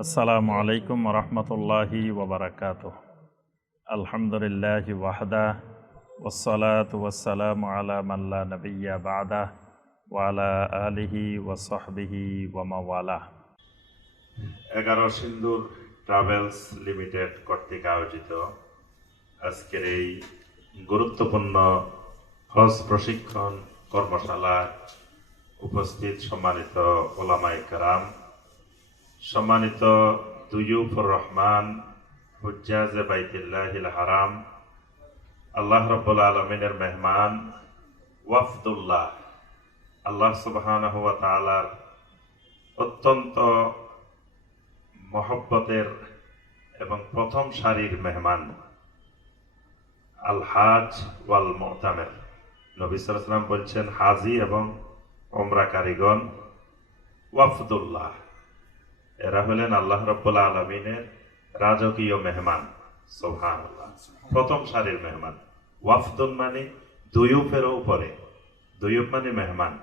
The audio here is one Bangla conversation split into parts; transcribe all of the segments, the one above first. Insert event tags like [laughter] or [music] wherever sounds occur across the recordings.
আসসালামু আলাইকুম রহমতুল্লাহি ওবরাকাত আলহামদুলিল্লাহ ওয়াহদা ওসলাত ওয়াসালাম আলা মাল্লা নবিয়া বাদা ওয়ালা আলিহি ওয়াসহবিহি ওয়ামাওয়ালা এগারো সিন্দুর ট্রাভেলস লিমিটেড কর্তৃক আয়োজিত আজকের এই গুরুত্বপূর্ণ হজ প্রশিক্ষণ কর্মশালা উপস্থিত সম্মানিত ওলামাই কারাম সম্মানিত দুয়ুফুর রহমান হুজ্জাজ বাইতুল্লাহিল হারাম, আল্লাহ রব্বুল আলমিনের মেহমান ওয়াফদুল্লাহ, আল্লাহ সুবহানাহু ওয়া তাআলার অত্যন্ত মহব্বতের এবং প্রথম সারির মেহমান আল হাজ ওয়াল মোতামের নবী সালাম বলছেন, হাজি এবং ওমরা কারিগণ ওয়াফদুল্লাহ। এরা হলেন আল্লাহ রব্বুল্লা আলমিনের রাজকীয় মেহমান সোহান প্রথম সারির মেহমান। ওয়াফদুল মানে দুয়ুফের উপরে। দুয়ুফ মানে মেহমান।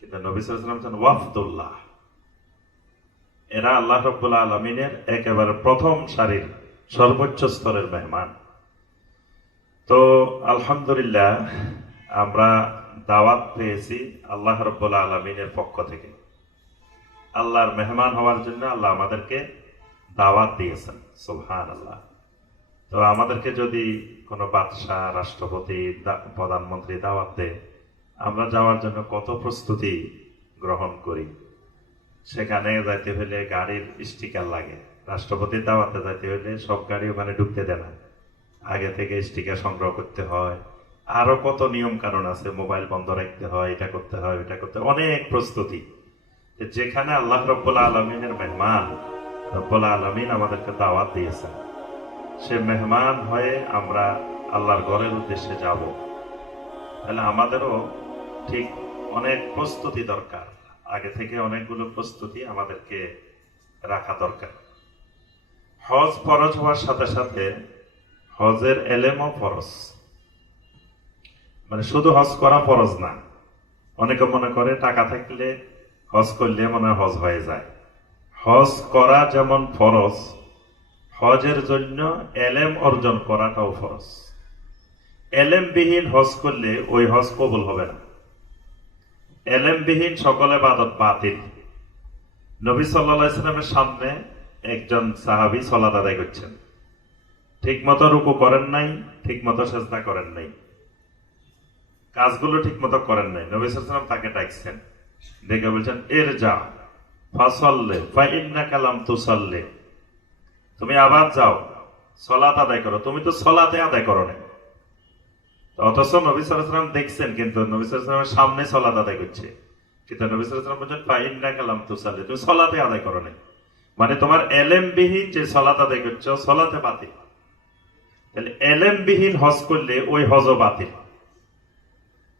কিন্তু নবী সালাম ওয়াফদুল্লাহ। এরা আল্লাহ রব্বুল্লা আলমিনের একেবারে প্রথম সারির সর্বোচ্চ স্তরের মেহমান। তো আলহামদুলিল্লাহ, আমরা দাওয়াত পেয়েছি আল্লাহ রব্বুল্লা আলমিনের পক্ষ থেকে। আল্লাহর মেহমান হওয়ার জন্য আল্লাহ আমাদেরকে দাওয়াত দিয়েছেন সুবহান আল্লাহ তো আমাদেরকে যদি কোনো বাদশাহ, রাষ্ট্রপতি প্রধানমন্ত্রী দাওয়াত দেয়, আমরা যাওয়ার জন্য কত প্রস্তুতি গ্রহণ করি? সেখানে যাইতে হলে গাড়ির স্টিকার লাগে। রাষ্ট্রপতির দাওয়াতে যাইতে হলে সব গাড়ি ওখানে ঢুকতে দেয় না। আগে থেকে স্টিকার সংগ্রহ করতে হয়। আরও কত নিয়ম কারণ আছে? মোবাইল বন্ধ রাখতে হয়, এটা করতে হয় এটা করতে অনেক প্রস্তুতি। যেখানে আল্লাহ রব্বুল আলমিনের মেহমান, রব্বুল আলমিন আমাদেরকে দাওয়াত দিয়েছেন। সে মেহমান হয়ে আমরা আল্লাহর ঘরের উদ্দেশ্যে যাব। তাহলে আমাদেরও ঠিক অনেক প্রস্তুতি দরকার। আগে থেকে অনেকগুলো প্রস্তুতি আমাদেরকে রাখা দরকার। হজ ফরজ হওয়ার সাথে সাথে হজের এলেমও ফরজ। মানে শুধু হজ করা ফরজ না। অনেকে মনে করে টাকা থাকলে হজ করলে মনে হজ হয়ে যায়। হজ করা যেমন ফরজ, হজের জন্য এলেম অর্জন করাটাও ফরজ। এলেমবিহীন হজ করলে ওই হজ কবুল হবে না। এলেমবিহীন সকলে বাদত বাতিল। নবী সাল্লা ইসলামের সামনে একজন সাহাবি সলাদ আদায় করছেন। ঠিক মতো রুকু করেন নাই ঠিক মতো চেষ্টা করেন নাই। কাজগুলো ঠিক মতো করেন নাই। নবী সাল্লাম তাকে ডাকছেন। দেখে বলছেন, এর যা ফাসল্লে ফাইন্না কালাম তুসল্লে। তুমি আবার যাও, সলাত আদায় করো। তুমি তো সলাতে আদায় করো না অথচ নবী সাল্লাম দেখছেন কিন্তু নবী সাল্লামের সামনে সলাত আদায় করছে। কিন্তু নবী সাল্লাম বলছেন ফাইন্না কালাম তুসল্লে, তুমি সলাতে আদায় করো না মানে তোমার এলেম বিহীন যে সলাত আদায় করছ, সলাতে বাতিল। তাহলে এলেম বিহীন হজ করলে ওই হজ বাতিল।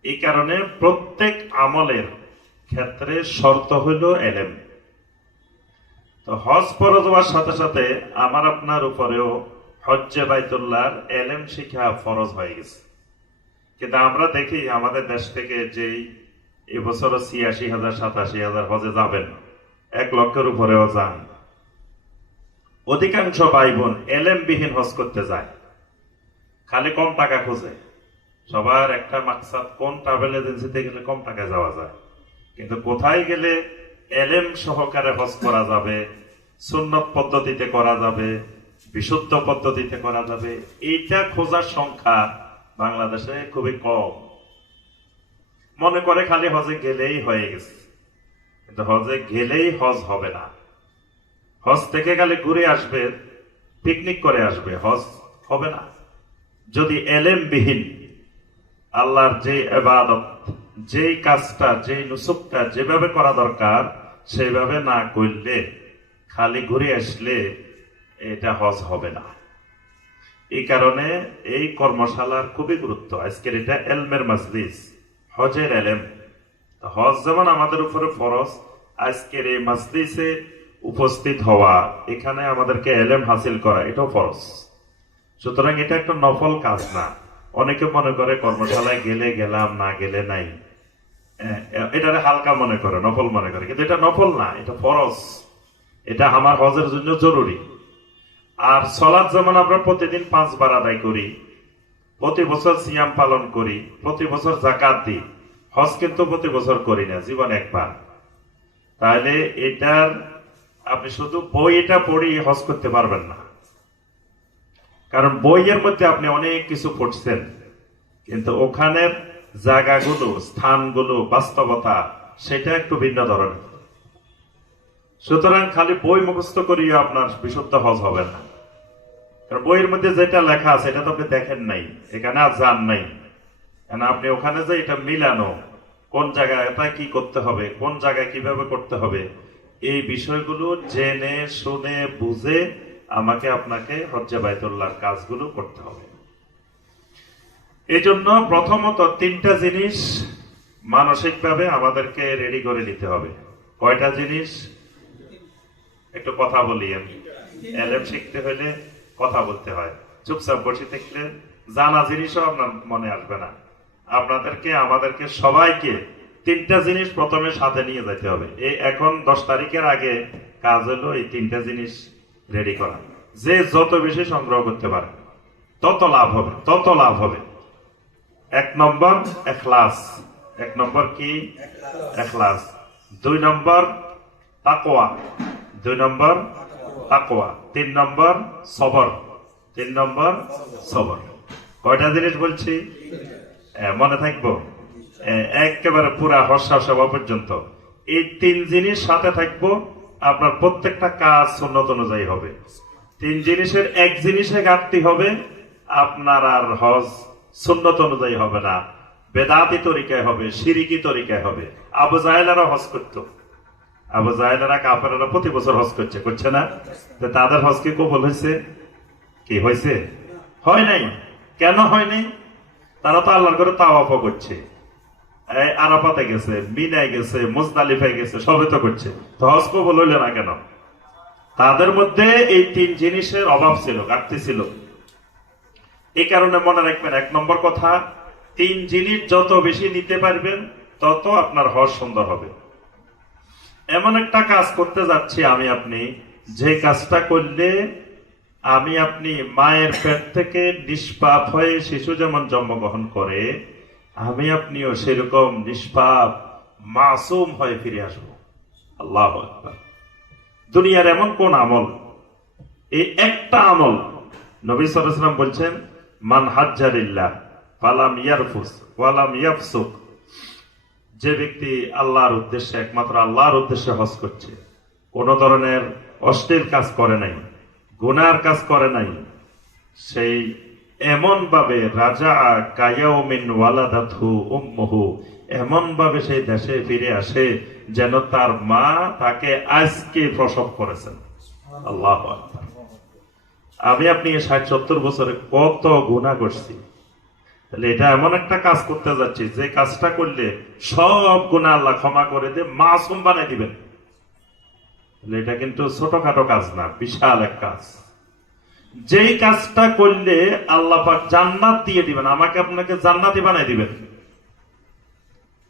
এই কারণে প্রত্যেক আমলের ক্ষেত্রে শর্ত হইল এলেম। তো হজ ফরজ হওয়ার সাথে সাথে আমার আপনার উপরেও হজ্জে বাইতুল্লাহর এলেম শিক্ষা ফরজ হয়ে গেছে। কিন্তু আমরা দেখি আমাদের দেশ থেকে যেই এবছর ছিয়াশি হাজার, সাতাশি হাজার হজে যাবেন, এক লক্ষের উপরেও যান। অধিকাংশ ভাই বোন এলেম বিহীন হজ করতে যায়। খালি কম টাকা খোঁজে। সবার একটা মাকসাদ, কোন ট্রাভেল এজেন্সিতে গেলে কম টাকায় যাওয়া যায়? কিন্তু কোথায় গেলে এলেম সহকারে হজ করা যাবে, সুন্নত পদ্ধতিতে করা যাবে, বিশুদ্ধ পদ্ধতিতে করা যাবে, এইটা খোঁজার সংখ্যা বাংলাদেশে খুবই কম। মনে করে খালি হজে গেলেই হয়ে গেছে। কিন্তু হজে গেলেই হজ হবে না। হজ থেকে গেলে ঘুরে আসবে, পিকনিক করে আসবে, হজ হবে না। যদি এলেম বিহীন আল্লাহর যে এবাদত যেই কাজটা, যেই নুসুকটা যেভাবে করা দরকার সেইভাবে না করলে, খালি ঘুরে আসলে এটা হজ হবে না। এই কারণে এই কর্মশালার খুবই গুরুত্ব। আজকের এটা এলমের মাজলিস, হজের এলেম। হজ যেমন আমাদের উপরে ফরজ, আজকের এই মাজলিসে উপস্থিত হওয়া, এখানে আমাদেরকে এলেম হাসিল করা, এটাও ফরজ। সুতরাং এটা একটা নফল কাজ না। অনেকে মনে করে কর্মশালায় গেলে গেলাম, না গেলে নাই। এটারে হালকা মনে করে, নফল মনে করে। কিন্তু এটা নফল না, এটা ফরজ। এটা আমার হজের জন্য জরুরি। আর সলাদ যেমন আমরা প্রতিদিন পাঁচবার আদায় করি, প্রতি বছর সিয়াম পালন করি, প্রতি বছর জাকাত দিই, হজ কিন্তু প্রতি বছর করি না, জীবন একবার। তাহলে এটার, আপনি শুধু বই এটা পড়ি হজ করতে পারবেন না। কারণ বইয়ের মধ্যে আপনি অনেক কিছু পড়ছেন, কিন্তু ওখানের জায়গাগুলো, স্থানগুলো, বাস্তবতা, সেটা একটু ভিন্ন ধরনের। সুতরাং খালি বই মুখস্থ করিয়ে আপনার বিশুদ্ধ হজ হবে না। কারণ বইয়ের মধ্যে যেটা লেখা আছে, এটা তো আপনি দেখেন নাই, এখানে আর যান নাই। কেন আপনি ওখানে যে এটা মিলানো, কোন জায়গায় এটা কি করতে হবে, কোন জায়গায় কীভাবে করতে হবে, এই বিষয়গুলো জেনে, শুনে, বুঝে আমাকে আপনাকে হজ্জে বাইতুল্লাহর কাজগুলো করতে হবে। এই জন্য প্রথমত তিনটা জিনিস মানসিকভাবে আমাদেরকে রেডি করে নিতে হবে। কয়টা জিনিস? একটু কথা বলি আমি। এলএম শিখতে হলে কথা বলতে হয়। চুপচাপ বসে থাকলে জানা জিনিসও আপনার মনে আসবে না। আপনাদেরকে, আমাদেরকে সবাইকে তিনটা জিনিস প্রথমে সাথে নিয়ে যেতে হবে। এই এখন দশ তারিখের আগে কাজ হলো এই তিনটা জিনিস রেডি করা। যে যত বেশি সংগ্রহ করতে পারে, তত লাভ হবে, তত লাভ হবে। এক নম্বর এখলাস। এক নম্বর কি? এখলাস। দুই নম্বর তাকোয়া দুই নম্বর তাকোয়া তিন নম্বর সবর। তিন নম্বর সবর। কয়টা জিনিস বলছি? মনে থাকব? একেবারে পুরা হর্ষা সভা পর্যন্ত। এই তিন জিনিস সাথে থাকব, আপনার প্রত্যেকটা কাজ সুন্নত অনুযায়ী হবে। তিন জিনিসের এক জিনিসে ঘাটতি হবে, আপনার আর হজ সুন্নত অনুযায়ী হবে না। বেদাতি তরিকায় হবে, সিরিকি তরিকায় হবে। আবু জাহেলারা হজ করতো। আবু জাহেলারা কাপড়েরা প্রতি বছর হজ করছে করছে না? তো তাদের হজ কি কবল হয়েছে? কি হয়েছে? হয় নাই। কেন হয় নাই? তারা তো আল্লাহর করে তাওয়াফ করছে। এই আরাফাতে গেছে, মিনায় গেছে, মুজদালিফায় গেছে সবে তো করছে। তো হজ কবল হইল না কেন? তাদের মধ্যে এই তিন জিনিসের অভাব ছিল, ঘাটতি ছিল। এই কারণে মনে রাখবেন, এক নম্বর কথা, তিন জিনিস যত বেশি নিতে পারবেন, তত আপনার হজ সুন্দর হবে। এমন একটা কাজ করতে যাচ্ছি আমি আপনি, যে কাজটা করলে আমি আপনি মায়ের পেট থেকে নিষ্পাপ হয়ে শিশু যেমন জন্মগ্রহণ করে, আমি আপনিও সেরকম নিষ্পাপ, মাসুম হয়ে ফিরে আসব। আল্লাহ দুনিয়ার এমন কোন আমল? এই একটা আমল, নবী সালাম বলছেন মান ইয়ারফুস, ওয়ালাম ইয়াফসুক যে ব্যক্তি আল্লাহর উদ্দেশ্যে, একমাত্র আল্লাহর উদ্দেশ্যে হজ করছে, কোন ধরনের অশ্লীল কাজ করে নাই, গুনার কাজ করে নাই, সেই এমন ভাবে রাজা কায়াউমিন ওয়ালাদাথু উম্মুহু এমন ভাবে সেই দেশে ফিরে আসে যেন তার মা তাকে আজকে প্রসব করেছেন আল্লাহ আকবার। আমি আপনি ষাট সত্তর বছরে কত গুণা করছি? তাহলে এটা এমন একটা কাজ করতে যাচ্ছি, যে কাজটা করলে সব গুণা আল্লাহ ক্ষমা করে দিয়ে মাসুম বানাই দিবেন। এটা কিন্তু ছোটখাটো কাজ না, বিশাল এক কাজ। যেই কাজটা করলে আল্লাহ জান্নাত দিয়ে দিবেন, আমাকে আপনাকে জান্নাতি বানাই দিবেন।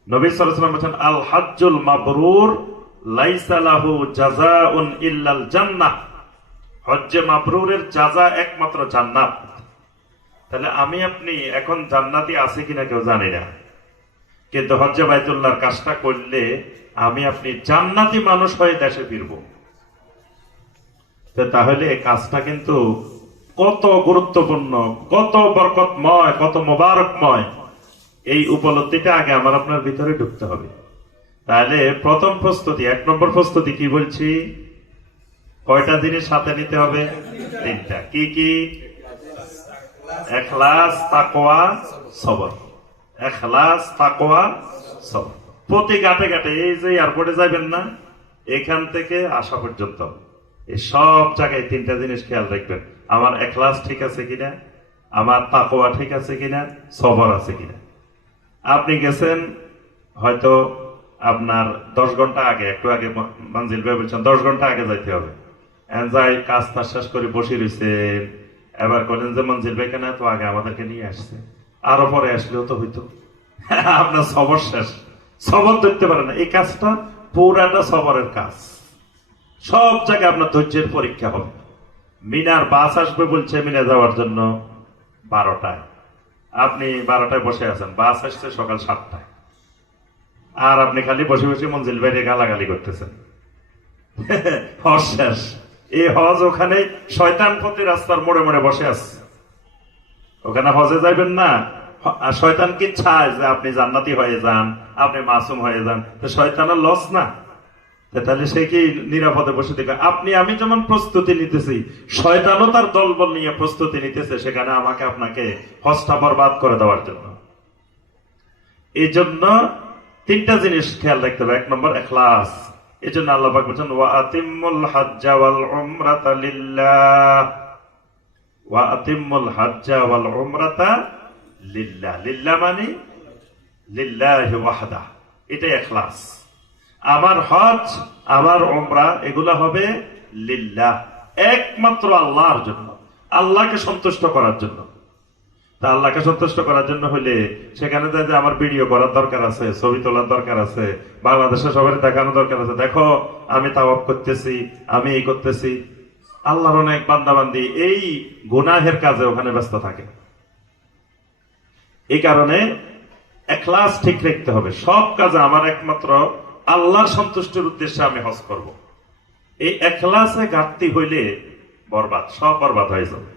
নবী সাল্লাল্লাহু বলছেন, আল হাজ্জুল মাবরুর, লাইসা লাহু জাযাউন ইল্লাল জান্নাহ। হজ্জে মাবরুরের জাযা একমাত্র জান্নাত। তাহলে আমি, আপনি এখন জান্নাতি আছে কিনা কেউ জানি না। কিন্তু হজ্জে বাইতুল্লাহর কাজটা করলে আমি, আপনি জান্নাতি মানুষ হয়ে দেশে ফিরব। তাহলে কাজটা কিন্তু কত গুরুত্বপূর্ণ, কত বরকতময়, কত মোবারকময়। এই উপলব্ধিটা আগে আমার আপনার ভিতরে ঢুকতে হবে। তাহলে প্রথম প্রস্তুতি, এক নম্বর প্রস্তুতি কি বলছি? কয়টা জিনিস সাথে নিতে হবে? তিনটা। কি কি? এখলাস তাকোয়া সবর। এখলাস তাকোয়া সবর। প্রতি ঘাটে ঘাটে এই যে এয়ারপোর্টে যাবেন না, এখান থেকে আসা পর্যন্ত। এই সব জায়গায় তিনটা জিনিস খেয়াল রাখবেন। আমার এখলাস ঠিক আছে কিনা? আমার তাকোয়া ঠিক আছে কিনা? সবর আছে কিনা? আপনি গেছেন, হয়তো আপনার দশ ঘণ্টা আগে, একটু আগে মঞ্জিল ভাই বলছেন, দশ ঘণ্টা আগে যাইতে হবে। যাই কাজ টাজ শেষ করে বসে রয়েছেন এবার বলেন যে মঞ্জিল ভাই কেন তো আগে আমাদেরকে নিয়ে আসছে। আরও পরে আসলেও তো হইতো। [laughs] আপনার সবর শেষ। সবর ধরতে পারে না। এই কাজটা পুরাটা সবরের কাজ। সব জায়গায় আপনার ধৈর্যের পরীক্ষা হবে। মিনার বাস আসবে বলছে মিনা যাওয়ার জন্য বারোটায়। আপনি বারোটায় বসে আছেন। বাস আসছে সকাল সাতটায়। আর আপনি খালি বসে বসে মঞ্জিল বাইরে গালাগালি করতেছেন। [laughs] হজ শেষ এই হজ ওখানে শয়তান পথে রাস্তার মোড়ে মোড়ে বসে আছে। ওখানে হজে যাইবেন না। শয়তান কি চায় যে আপনি জান্নাতি হয়ে যান, আপনি মাসুম হয়ে যান? শয়তানের লস না। তাহলে সে কি নিরাপদে বসে দেখবে আপনি, আমি যেমন প্রস্তুতি নিতেছি, শয়তানও তার দলবল নিয়ে প্রস্তুতি নিতেছে সেখানে আমাকে আপনাকে হজটা বরবাদ করে দেওয়ার জন্য। এই জন্য তিনটা জিনিস খেয়াল রাখতে হবে। এক নম্বর, এখলাস। এই জন্য আল্লাহ পাক বলছেন, ওয়া আতিমুল হাজ্জা ওয়াল উমরাতা লিল্লাহ। ওয়া আতিমুল হাজ্জা ওয়াল উমরাতা লিল্লাহ। লিল্লাহ মানে লিল্লাহি ওয়াহদা, এটাই এখলাস আমার হজ, আমার উমরা, এগুলা হবে লিল্লাহ। একমাত্র আল্লাহর জন্য, আল্লাহকে সন্তুষ্ট করার জন্য। তা আল্লাহকে সন্তুষ্ট করার জন্য হলে সেখানে যে আমার ভিডিও করার দরকার আছে, ছবি তোলার দরকার আছে, বাংলাদেশে সবার দেখানো দরকার আছে। দেখো, আমি তাওয়াব করতেছি, আমি এই করতেছি। আল্লাহর অনেক বান্দাবান্দি এই গুনাহের কাজে ওখানে ব্যস্ত থাকে। এই কারণে এখলাস ঠিক রাখতে হবে। সব কাজে আমার একমাত্র আল্লাহর সন্তুষ্টির উদ্দেশ্যে আমি হজ করব। এই এখলাসে ঘাটতি হইলে বরবাদ, সব বরবাদ হয়ে যাবে।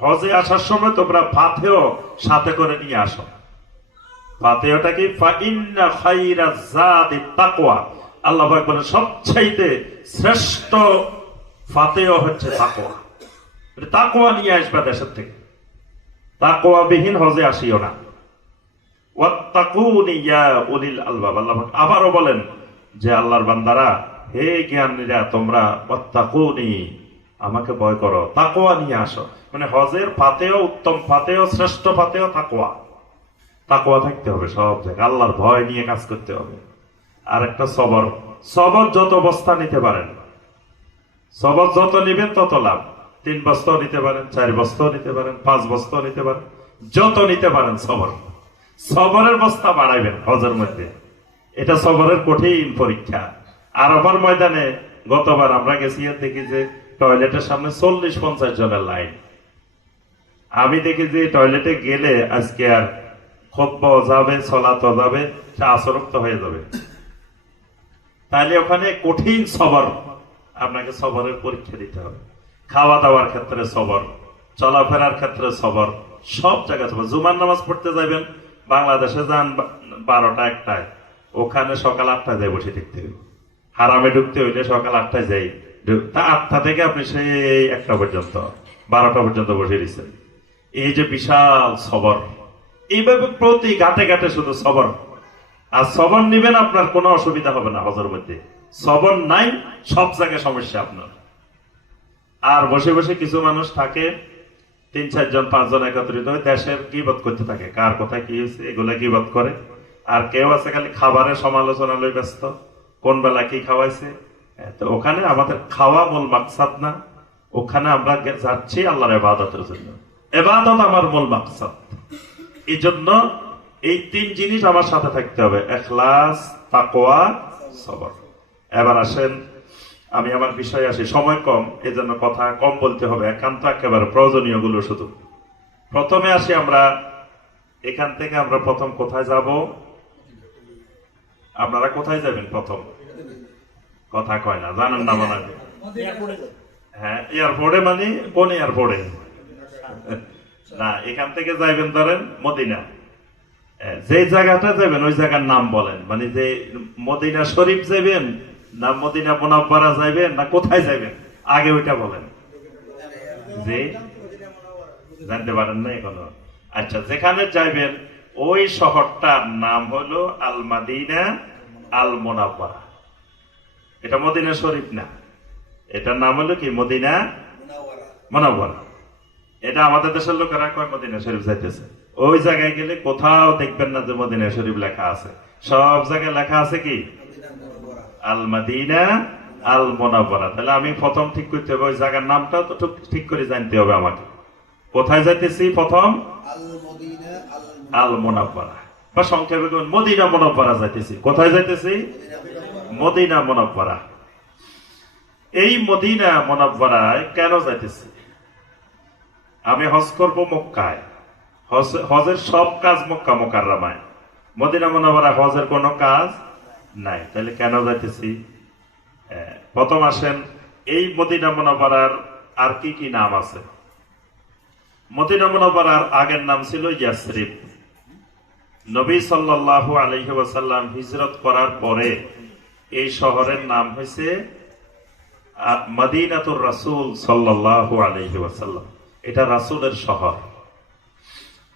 হজে আসার সময় তোমরা ফাতেও সাথে করে নিয়ে আসো। ফাতেহটা কি? তাকওয়া। আল্লাহ বলেন, সবচাইতে শ্রেষ্ঠ ফাতেহ হচ্ছে তাকওয়া। এটা তাকওয়া নিয়ে আসবে দেশের থেকে। তাকওয়া বিহীন হজে আসিও না। আবারও বলেন যে, আল্লাহর বান্দারা, হে জ্ঞানীরা, তোমরা ওয়াত্তাকুনি আমাকে ভয় করো তাকোয়া নিয়ে আসো। মানে হজের ফাতেও উত্তম ফাতেও শ্রেষ্ঠ ফাতেও তাকোয়া তাকোয়া থাকতে হবে সব জায়গায়, আল্লাহর ভয় নিয়ে কাজ করতে হবে। আর একটা সবর সবর যত বস্তা নিতে পারেন, সবর যত নেবেন তত লাভ। তিন বস্তাও নিতে পারেন, চার বস্তাও নিতে পারেন, পাঁচ বস্তাও নিতে পারেন, যত নিতে পারেন সবর। সবরের বস্তা বাড়াইবেন হজের মধ্যে। এটা সবরের কঠিন পরীক্ষা। আরবার ময়দানে গতবার আমরা গেছি দেখি যে টয়লেটের সামনে চল্লিশ পঞ্চাশ জনের লাইন। আমি দেখি যে টয়লেটে গেলে আজকে আর খোদ্ যাবে চলাত যাবে, সে আসরক্ত হয়ে যাবে। তাহলে ওখানে কঠিন সবর আপনাকে সবরের পরীক্ষা দিতে হবে। খাওয়া দাওয়ার ক্ষেত্রে সবর, চলাফেরার ক্ষেত্রে সবর, সব জায়গায় সবর। জুমার নামাজ পড়তে যাবেন, বাংলাদেশে যান বারোটা, একটায়। ওখানে সকাল আটটায় যাই বসে হবে হারামে ঢুকতে হইলে সকাল আটটায় যাই। তা আটটা থেকে আপনি সেই একটা পর্যন্ত, বারোটা পর্যন্ত বসে দিচ্ছেন। এই যে বিশাল সবর, এইভাবে প্রতি ঘাটে ঘাটে শুধু সবর। আর সবর নিবেন আপনার কোনো অসুবিধা হবে না হজের মধ্যে। সবর নাই, সব জায়গায় সমস্যা আপনার। আর বসে বসে কিছু মানুষ থাকে, তিন চারজন পাঁচজন একত্রিত হয়ে দেশের কি গিবত করতে থাকে, কার কথা কি হয়েছে, এগুলা গিবত করে? আর কেউ আছে খালি খাবারের সমালোচনা লই ব্যস্ত, কোন বেলা কি খাওয়াইছে তো ওখানে আমাদের খাওয়া মূল মাকসাদ না। ওখানে আমরা যাচ্ছি আল্লাহর এবাদতের জন্য। এবাদত আমার মূল মাকসাদ। এই জন্য এই তিন জিনিস আমার সাথে থাকতে হবে। এখলাস তাকোয়া সবর। এবার আসেন, আমি আমার বিষয়ে আসি। সময় কম, এজন্য কথা কম বলতে হবে। একান্ত একেবারে প্রয়োজনীয়গুলো শুধু। প্রথমে আসি আমরা, এখান থেকে আমরা প্রথম কোথায় যাব? আপনারা কোথায় যাবেন প্রথম? কথা কয় না জানেন না মনে হয়? এয়ারপোর্টে মানে কোন এয়ারপোর্টে? না এখান থেকে যাইবেন ধরেন মদিনা। যে জায়গাটা যাবেন ওই জায়গার নাম বলেন। মানে যে মদিনা শরীফ যাবেন না মদিনা মোনাব্বারা যাইবেন না কোথায় যাবেন আগে ওইটা বলেন। যে জানতে পারেন না এখনও? আচ্ছা যেখানে যাইবেন ওই শহরটার নাম হলো আল মাদিনা আল মোনাব্বারা এটা মদিনা শরীফ না। এটার নাম হলো কি? মদিনা মনোবরা এটা আমাদের দেশের লোকেরা কয় মদিনা শরীফ যাইতেছে? ওই জায়গায় গেলে কোথাও দেখবেন না যে মদিনা শরীফ লেখা আছে। সব জায়গায় লেখা আছে কি? আল মাদিনা আল মোনাবরা তাহলে আমি প্রথম ঠিক করতে হবে ওই জায়গার নামটাও তো ঠিক- করে জানতে হবে আমাকে। কোথায় যাইতেছি প্রথম? আল মোনাব্বারা বা সংক্ষেপে মদিনা মোনাব্বারা যাইতেছি। কোথায় যাইতেছি? মদিনা মোনাব্বারা এই মদিনা মোনাব্বারায় কেন যাইতেছি? আমি হজ করব মক্কায়। হজের সব কাজ মক্কা মোকাররামায়। মদিনা মোনাব্বারা হজের কোনো কাজ নাই। তাহলে কেন যাইতেছি? প্রথম আসেন, এই মদিনা মোনাব্বারার আর কি কি নাম আছে? মদিনা মোনাব্বারার আগের নাম ছিল ইয়াসরিফ নবী আলাইহি ওয়াসাল্লাম হিজরত করার পরে এই শহরের নাম হয়েছে মদিনাতুর রাসূল সাল্লাল্লাহু আলাইহি ওয়াসাল্লাম। এটা রাসূলের শহর।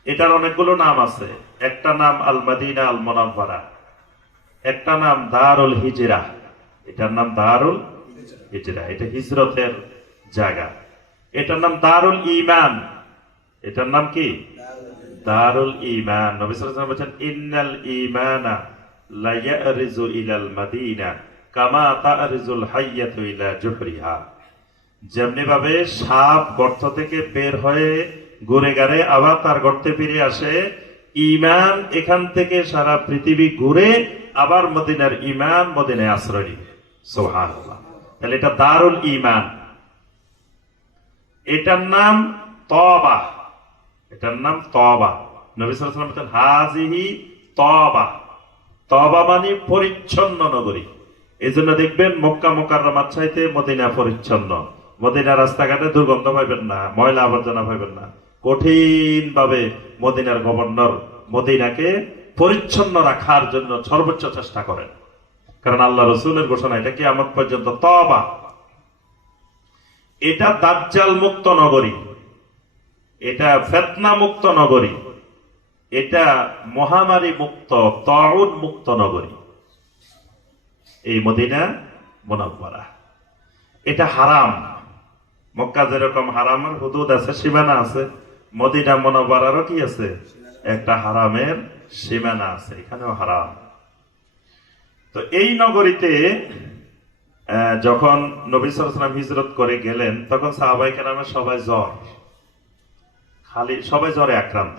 এটার অনেকগুলো নাম আছে। একটা নাম আল মদিনা আল মুনাওয়ারা একটা নাম দারুল হিজরা। এটার নাম দারুল হিজরা। এটা হিজরতের জায়গা। এটার নাম দারুল ইমান এটার নাম কি? দারুল ঈমান। নবী সাল্লাল্লাহু আলাইহি ওয়াসাল্লাম বলেছেন ইন্নাল ঈমানা যেমনি ভাবে সাপ গর্ত থেকে বের হয়ে ঘুরে গারে আবার তার গর্তে ফিরে আসে, ঈমান এখান থেকে সারা পৃথিবী ঘুরে আবার মদিনার ঈমান মদিনায় আশ্রয় নিবে। সুবহানাল্লাহ। তাহলে এটা দারুল ঈমান। এটার নাম তবা এটার নাম তবা নবী বলেছেন হাজিহি তবা তবা মানে পরিচ্ছন্ন নগরী। এই জন্য দেখবেন মক্কা মোকাররমার চাইতে মদিনা পরিচ্ছন্ন। মদিনা রাস্তাঘাটে দুর্গন্ধ পাইবেন না, ময়লা আবর্জনা পাইবেন না। কঠিন ভাবে মদিনার গভর্নর মদিনাকে পরিচ্ছন্ন রাখার জন্য সর্বোচ্চ চেষ্টা করেন। কারণ আল্লাহ রসুলের ঘোষণা, এটা কি আমার পর্যন্ত তবা এটা দাজ্জাল মুক্ত নগরী। এটা ফেতনা মুক্ত নগরী। এটা মহামারী মুক্ত তরুণ মুক্ত নগরী। এই মদিনা মোনাব্বারা এটা হারাম। মক্কা যেরকম হারামের হুদুদ আছে, সীমানা আছে। মদিনা মোনাব্বারারও কি আছে? একটা হারামের সীমানা আছে, এখানেও হারাম। তো এই নগরীতে যখন নবী সালাম হিজরত করে গেলেন, তখন সাহাবাই কেরামের সবাই জ্বর। খালি সবাই জ্বরে আক্রান্ত।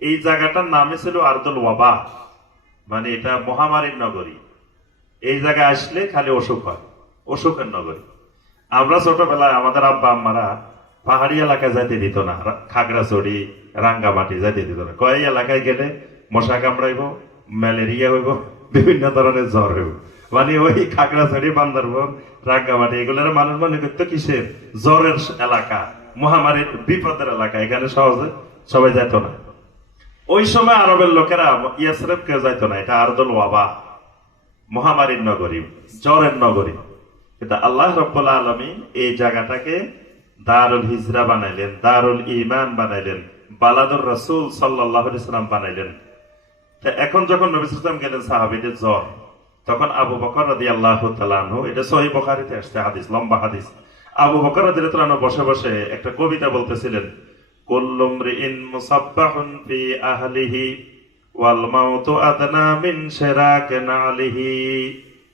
এই জায়গাটার নামে ছিল আর্দুল ওয়াবা। মানে এটা মহামারীর নগরী। এই জায়গায় আসলে খালি অসুখ হয়, অসুখের নগরী। আমরা ছোটবেলায় আমাদের আব্বা আম্মারা পাহাড়ি এলাকায় যাইতে দিত না খাগড়াছড়ি, রাঙ্গামাটি যাইতে দিত না। কয় এলাকায় গেলে মশা কামড়াইব, ম্যালেরিয়া হইব, বিভিন্ন ধরনের জ্বর হইব। মানে ওই খাগড়াছড়ি, বান্দরবন, রাঙ্গামাটি, এগুলোর মানুষ মনে করতো কিসের? জ্বরের এলাকা, মহামারীর বিপদের এলাকা। এখানে সহজে সবাই যেত না। ওই সময় আরবের লোকেরা ইয়াসরেফ কেউ যাইত না, এটা আরদুল ওয়াবা, মহামারীর নগরী, জ্বরের নগরী। কিন্তু আল্লাহ রব্বুল আলমী এই জায়গাটাকে দারুল হিজরা বানাইলেন, দারুল ইমান বানাইলেন, বালাদুর রসুল সাল্লাহ ইসলাম বানাইলেন। এখন যখন নবী গেলেন সাহাবিদের জ্বর, তখন আবু বকর রাদি আল্লাহ তালানহু এটা সহি বখারিতে আসছে হাদিস, লম্বা হাদিস। আবু বকর রাদি বসে বসে একটা কবিতা বলতেছিলেন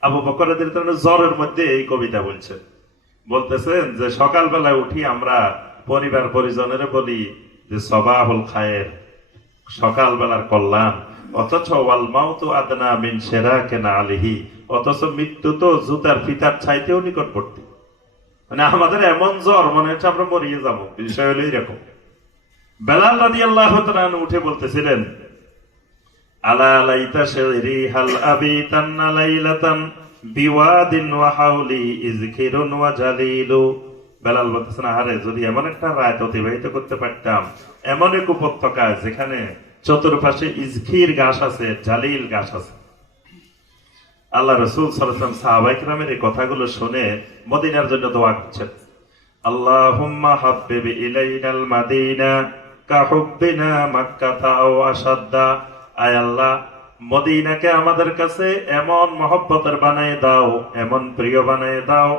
আবু বকর জ্বরের মধ্যে এই কবিতা বলছেন। বলতেছেন যে সকালবেলায় উঠি আমরা পরিবার পরিজনের বলি যে সবাহুল খায়ের, সকালবেলার কল্যাণ। অথচ ওয়াল মাউতু আদনা মিন সেরাকে না আলিহি অথচ মৃত্যু তো জুতার ফিতার চাইতেও নিকটবর্তী। মানে আমাদের এমন জ্বর মনে হচ্ছে আমরা মরিয়ে যাব, বিষয় হলো এরকম বেলাল রাদি আল্লাহ উঠে বলতেছিলেন এমন এক উপত্যকায় যেখানে চতুর্পাশে ইজখির গাছ আছে, জালিল গাছ আছে। আল্লাহ রসুল সরসম সাহাবাইকরামের এই কথাগুলো শুনে মদিনার জন্য দোয়া করছেন, আল্লাহুম্মা আয় আল্লাহ, মদিনাকে আমাদের কাছে এমন মহব্বতের বানায় দাও, এমন প্রিয় বানায় দাও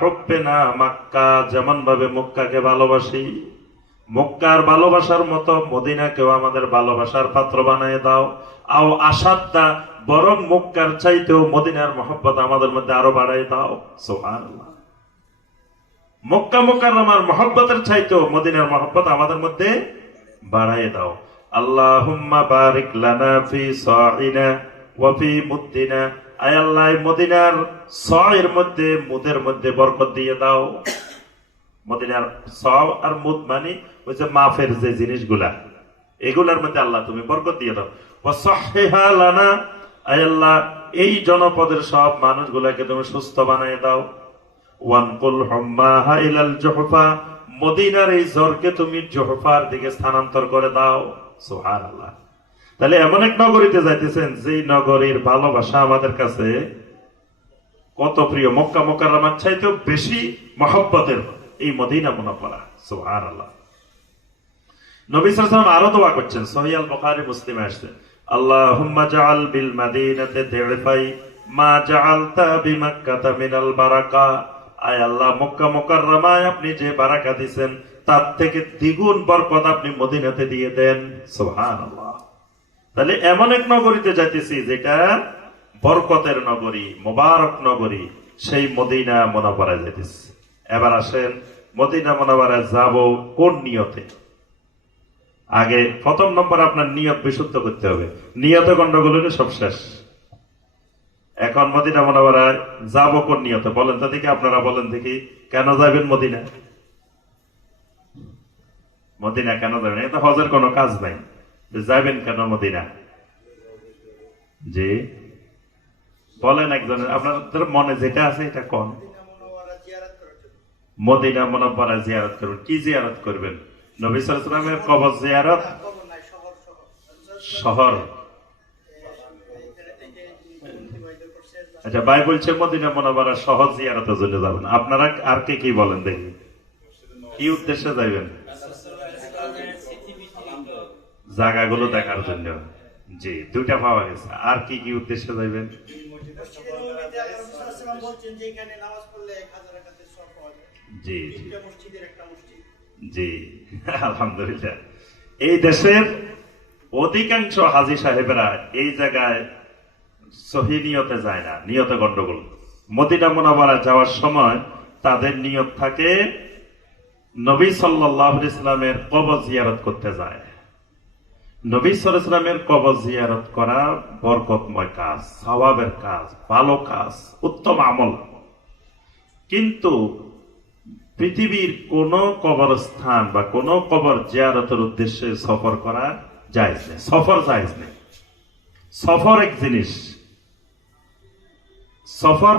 হব্বে না মাক্কা যেমন ভাবে মক্কাকে ভালোবাসি। মক্কার ভালোবাসার মতো মদিনাকেও আমাদের ভালোবাসার পাত্র বানিয়ে দাও। আও আসাদটা বরং মক্কার চাইতেও মদিনার মহব্বত আমাদের মধ্যে আরও বাড়াই দাও। সুবহানাল্লাহ। মক্কা মক্কার আমার মহব্বতের চাইতেও মদিনার মহব্বত আমাদের মধ্যে বাড়াই দাও। আল্লাহুম্মা বারিক লানা ফি সাইনা ওয়া ফি মুদ্দিনা। আয় আল্লাহ মদিনার সয়ের মধ্যে, মুদের মধ্যে বরকত দিয়ে দাও। মদিনার স আর মুদ মানে ওই যে মাফের যে জিনিসগুলা। এগুলার মধ্যে আল্লাহ তুমি বরকত দিয়ে দাও। ওয়াসাহহিহা লানা, আয় আল্লাহ, এই জনপদের সব মানুষগুলাকে তুমি সুস্থ বানিয়ে দাও। ওয়ানকুল হুম্মাহা ইলাল জুহফা মদিনার এই জ্বরকে তুমি জোহফার দিকে স্থানান্তর করে দাও। সুবহানাল্লাহ। তাহলে এমন এক নগরীতে যাইতেছেন যেই নগরীর ভালোবাসা আমাদের কাছে কত প্রিয়। মক্কা মক্কার চাইতেও বেশি মহব্বতের এই মদিনা মুনাফারা। সুহার আল্লাহ নবী সাল্লাল্লাহু আরও দোয়া করছেন। সহিয়াল বুখারী মুসলিমে আসছে। আল্লাহুম্মা জাআল বিল মাদিনাতে দিফাই, মা জাআলতা বিমাক্কাতা মিনাল বারাকা আয় আল্লাহ, মক্কা মুকাররমায় আপনি যে বারাকা দিবেন তার থেকে দ্বিগুণ বরকত আপনি মদিনাতে দিয়ে দেন। সুবহানাল্লাহ। তাহলে এমন এক নগরীতে যাইতেছি যেটা বরকতের নগরী, মোবারক নগরী, সেই মদিনা মনোবরায় যাইতেছি। এবার আসেন, মদিনা মনোবরায় যাব কোন নিয়তে? আগে প্রথম নম্বর আপনার নিয়ত বিশুদ্ধ করতে হবে। নিয়ত গন্ডগোল সব শেষ। এখন মদিনা মনোবরায় যাব কোন নিয়তে? বলেন তা দেখি আপনারা বলেন দেখি কেন যাবেন মদিনা? মদিনা কেন যাবেন? এটা হজের কোনো কাজ নাই। যাবেন কেন মদিনা? জি। বলেন একজনের আপনাদের মনে যেটা আছে এটা কোন? মদিনা মনোবরা জিয়ারত করবেন কি জিয়ারত করবেন? নবী সালামের কবর জিয়ারত? শহর। আচ্ছা ভাই বলছে মদিনা মনোবরা শহর জিয়ারতের জন্য যাবেন। আপনারা আর কে কি বলেন দেখি? কি উদ্দেশ্যে যাইবেন? জায়গাগুলো দেখার জন্য। জি, দুইটা পাওয়া গেছে। আর কি কি উদ্দেশ্যে যাইবেন? জি। জি, আলহামদুলিল্লাহ। এই দেশের অধিকাংশ হাজি সাহেবেরা এই জায়গায় সহি নিয়তে যায় না, নিয়তে গন্ডগোল। মদিনা মোনাবারা যাওয়ার সময় তাদের নিয়ত থাকে, নবী সাল্লাহ ইসলামের কবর জিয়ারত করতে যায়। নবী সালামের কবর জিয়ারত করা বরকতময় কাজ, সওয়াবের কাজ, ভালো কাজ, উত্তম আমল। কিন্তু পৃথিবীর কোন কবরস্থান বা কোন কবর জিয়ারতের উদ্দেশ্যে সফর করা যায় সফর যায় সফর এক জিনিস সফর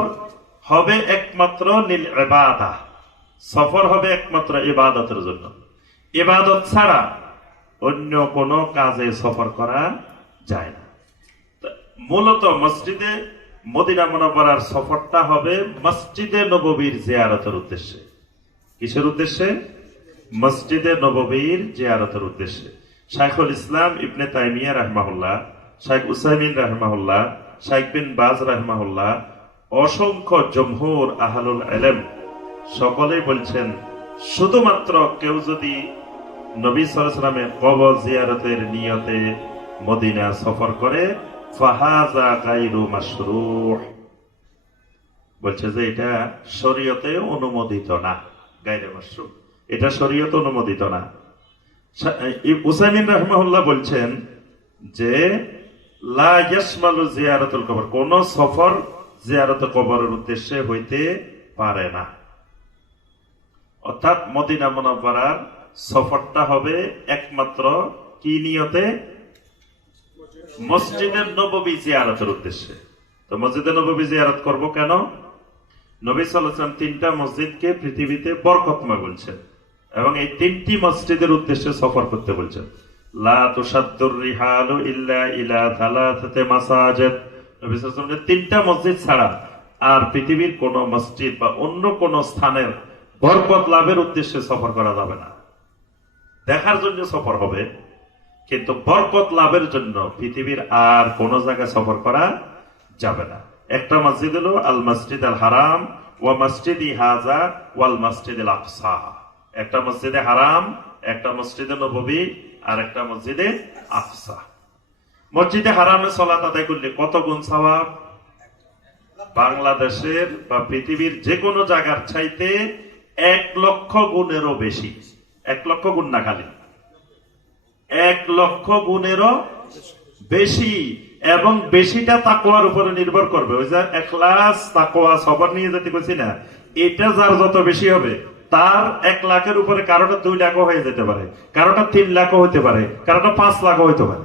হবে একমাত্র নীল এবাদা সফর হবে একমাত্র ইবাদতের জন্য। ইবাদত ছাড়া অন্য কোনো কাজে সফর করা যায় না। মূলত মসজিদে মদিনা মনোবরার সফরটা হবে মসজিদে নববীর জিয়ারতের উদ্দেশ্যে। কিসের উদ্দেশ্যে? মসজিদে নববীর জিয়ারতের উদ্দেশ্যে। শাইখুল ইসলাম ইবনে তাইমিয়া রাহমাহুল্লাহ, শাইখ উসাইমিন রাহমাহুল্লাহ, শাইখ বিন বাজ রাহমাহুল্লাহ অসংখ্য জমহুর আহলুল এলেম সকলেই বলছেন, শুধুমাত্র কেউ যদি নবী সালামের কবর জিয়ারতের নিয়তে মদিনা সফর করে ফাহাজা গাইরু মাশরুহ। বলছে যে এটা শরীয়তে অনুমোদিত না গাইরে মাশরুহ। এটা শরীয়তে অনুমোদিত না। উসাইমিন রহমাহুল্লাহ বলছেন যে, লা ইয়াসমালু জিয়ারাতুল কবর, কোন সফর জিয়ারত কবরের উদ্দেশ্যে হইতে পারে না। অর্থাৎ মদিনা মুনাওয়ারার সফরটা হবে একমাত্র কি নিয়তে? মসজিদের নববী জিয়ারতের উদ্দেশ্যে। তো মসজিদে নববী জিয়ারত করব কেন? নবী সাল্লাম তিনটা মসজিদকে পৃথিবীতে বরকতময় বলছেন এবং এই তিনটি মসজিদের উদ্দেশ্যে সফর করতে বলছেন। লা তুসাদ্দুর রিহালু ইল্লা ইলা থালাথাতে মাসাজিদ। নবী সাল্লাল্লাহু তিনটা মসজিদ ছাড়া আর পৃথিবীর কোন মসজিদ বা অন্য কোন স্থানের বরকত লাভের উদ্দেশ্যে সফর করা যাবে না। দেখার জন্য সফর হবে, কিন্তু বরকত লাভের জন্য পৃথিবীর আর কোন জায়গায় সফর করা যাবে না। একটা মসজিদ হলো আল মসজিদ আল হারাম ওয়া মসজিদি হাজা ওয়াল মসজিদে আকসা। একটা মসজিদে হারাম, একটা মসজিদে নববী আর একটা মসজিদে আকসা। মসজিদে হারামে সলাত আদায় করলে কত গুণ সওয়াব? বাংলাদেশের বা পৃথিবীর যে কোনো জায়গার চাইতে এক লক্ষ গুণেরও বেশি। এক লক্ষ গুণ না খালি। এক লক্ষ গুণেরও বেশি এবং বেশিটা তাকোয়ার উপরে নির্ভর করবে। ওই যে এক একলাস তাকোয়া সবার নিয়ে যেতে করছি না, এটা যার যত বেশি হবে, তার এক লাখের উপরে কারোটা দুই লাখও হয়ে যেতে পারে, কারোটা তিন লাখও হতে পারে, কারোটা পাঁচ লাখও হতে পারে।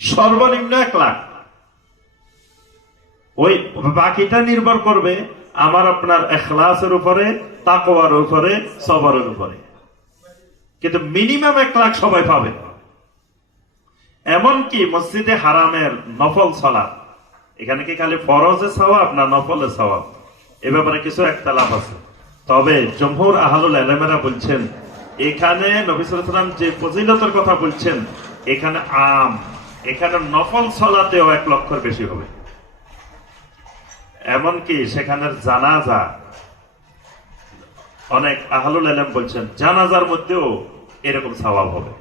সর্বনিম্ন এক লাখ। ওই বাকিটা নির্ভর করবে আমার আপনার এখলাসের উপরে তাকোয়ার উপরে, সবরের উপরে। কিন্তু মিনিমাম এক লাখ সবাই পাবে। এমনকি মসজিদে হারামের নফল সালাত। এখানে কি খালি ফরজে সওয়াব না নফলে সওয়াব? এ ব্যাপারে কিছু একটা লাভ আছে। তবে জমহুর আহলুল আলমেরা বলছেন, এখানে নবিসাম যে ফজিলতের কথা বলছেন, এখানে আম। এখানে নফল সলাতেও এক লক্ষর বেশি হবে। এমনকি সেখানের জানাজা, অনেক আহলুল আলম বলছেন, জানাজার মধ্যেও এরকম সওয়াব হবে।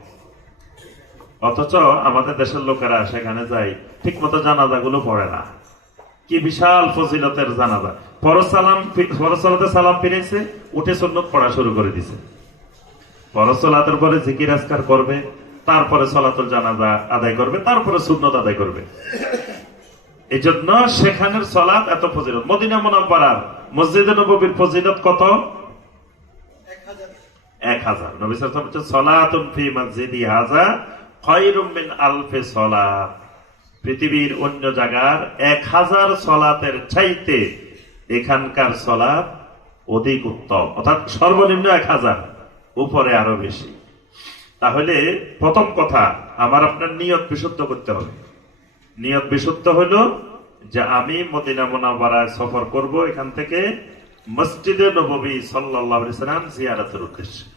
অথচ আমাদের দেশের লোকেরা সেখানে যায় ঠিক মতো জানাজা গুলো পড়ে না। কি বিশাল ফজিলতের জানাজা। ফরজ সালাম ফরজ সালাতে সালাম ফিরেছে, উঠে সুন্নত পড়া শুরু করে দিছে। ফরজ সালাতের পরে জিকির আজকার করবে তারপরে সলাতুল জানাজা আদায় করবে তারপরে সুন্নত আদায় করবে। এই জন্য সেখানের সলাৎ এত ফজিলত। মদিনা মোনাব্বারার মসজিদে নবীর ফজিলত কত? এক হাজার। নবী আলাইহি বলছেন, সলাতুন ফি মসজিদি হাজা খায়রুম মিন আলফি সলাত। পৃথিবীর অন্য জায়গার এক হাজার সলাতের চাইতে এখানকার সলাত অধিক উত্তম। অর্থাৎ সর্বনিম্ন এক হাজার উপরে আরও বেশি। তাহলে প্রথম কথা, আমার আপনার নিয়ত বিশুদ্ধ করতে হবে। নিয়ত বিশুদ্ধ হলো যে আমি মদিনা মোনাবারায় সফর করব এখান থেকে মসজিদে নবী সাল্লাহ সালাম জিয়ারতের উদ্দেশ্যে।